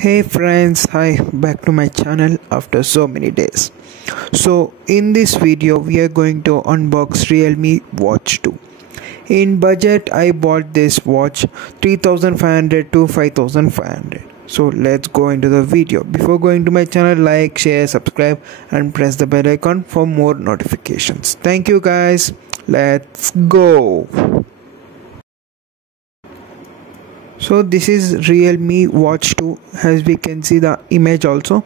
Hey friends, hi, back to my channel after so many days. So in this video we are going to unbox Realme Watch 2. In budget I bought this watch 3500 to 5500. So let's go into the video. Before going to my channel, like, share, subscribe and press the bell icon for more notifications. Thank you guys. Let's go. So this is Realme Watch 2, as we can see the image also.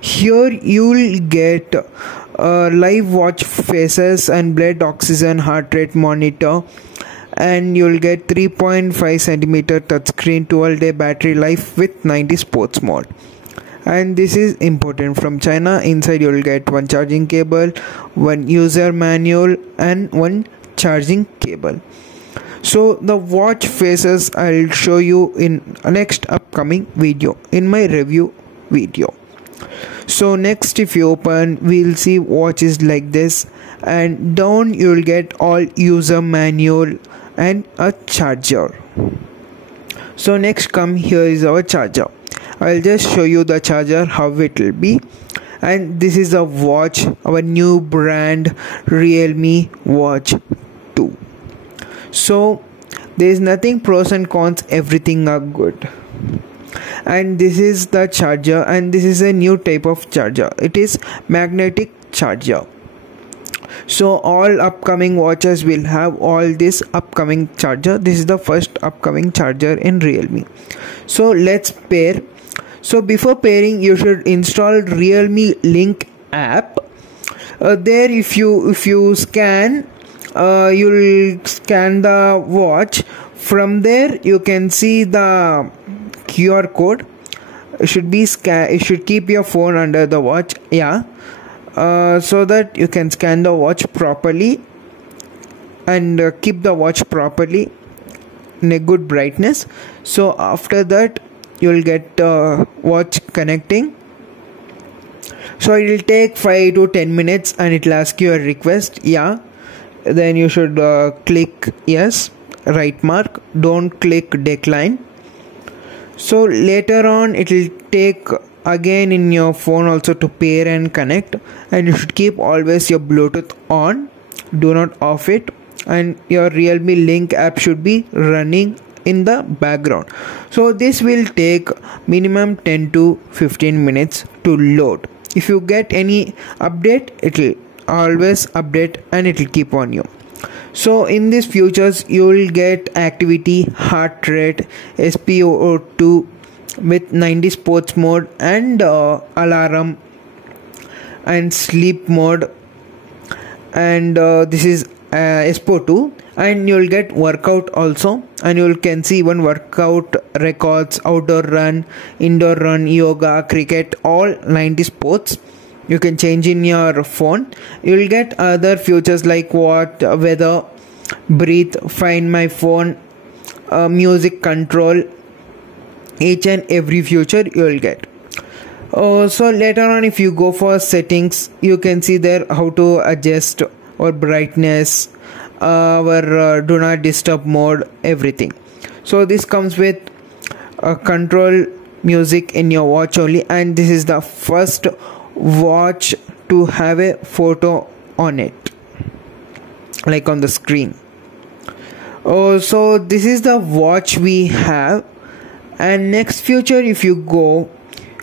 Here you'll get live watch faces and blood oxygen heart rate monitor, and you'll get 3.5 cm touchscreen, 12-day battery life with 90 sports mode. And this is imported from China. Inside you'll get one charging cable, one user manual and one charging cable. So the watch faces I'll show you in next upcoming video, in my review video. So next, if you open, we'll see watches like this, and down you'll get all user manual and a charger. So next come, here is our charger. I'll just show you the charger, how it will be. And this is a watch, our new brand Realme Watch 2. So there is nothing pros and cons, everything are good. And this is the charger, and this is a new type of charger. It is magnetic charger. So all upcoming watches will have all this upcoming charger. This is the first upcoming charger in Realme. So let's pair. So before pairing, you should install Realme Link app. There if you scan, you'll scan the watch. From there you can see the QR code. It should be you should keep your phone under the watch, so that you can scan the watch properly and keep the watch properly in a good brightness. So after that you'll get watch connecting. So it will take 5 to 10 minutes and it will ask you a request. Then you should click yes, right mark, don't click decline. So later on it will take again in your phone also to pair and connect, and you should keep always your Bluetooth on, do not off it, and your Realme Link app should be running in the background. So this will take minimum 10 to 15 minutes to load. If you get any update, it will always update and it will keep on you. So in these features you will get activity, heart rate, SpO2 with 90 sports mode, and alarm and sleep mode, and this is SpO2, and you'll get workout also, and you can see one workout records, outdoor run, indoor run, yoga, cricket, all 90 sports. You can change in your phone. You'll get other features like what, weather, breathe, find my phone, music control. Each and every feature you will get. So later on, if you go for settings, you can see there how to adjust our brightness, our do not disturb mode, everything. So this comes with control music in your watch only, and this is the first watch to have a photo on it, like on the screen. So this is the watch we have. And next feature, if you go,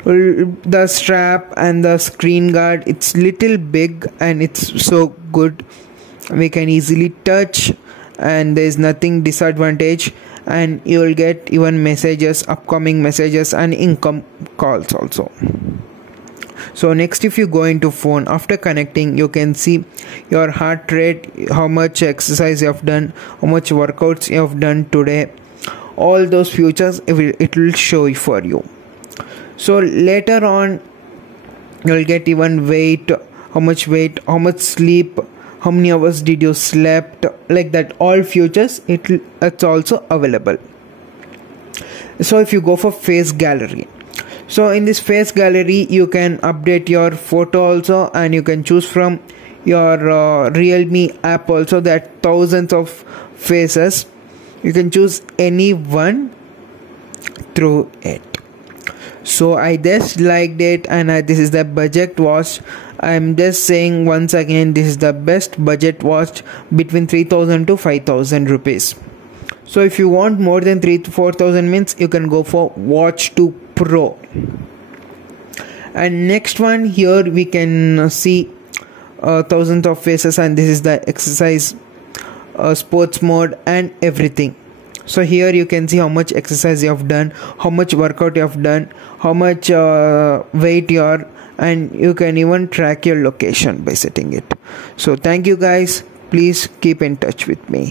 the strap and the screen guard, it's little big and it's so good, we can easily touch, and there's nothing disadvantage, and you will get even messages, upcoming messages and income calls also. So next, if you go into phone, after connecting you can see your heart rate, how much exercise you have done, how much workouts you have done today, all those features it will show for you. So later on you'll get even weight, how much sleep, how many hours did you slept, like that, all features it's also available. So if you go for face gallery, so in this face gallery you can update your photo also, and you can choose from your Realme app also, that thousands of faces. You can choose any one through it. So I just liked it, and this is the budget watch. I'm just saying once again, this is the best budget watch between 3000 to 5000 rupees. So if you want more than 3 to 4000 means, you can go for Watch 2 Pro. And next one, here we can see thousands of faces, and this is the exercise, sports mode and everything. So here you can see how much exercise you have done, how much workout you have done, how much weight you are, and you can even track your location by setting it. So thank you guys, please keep in touch with me.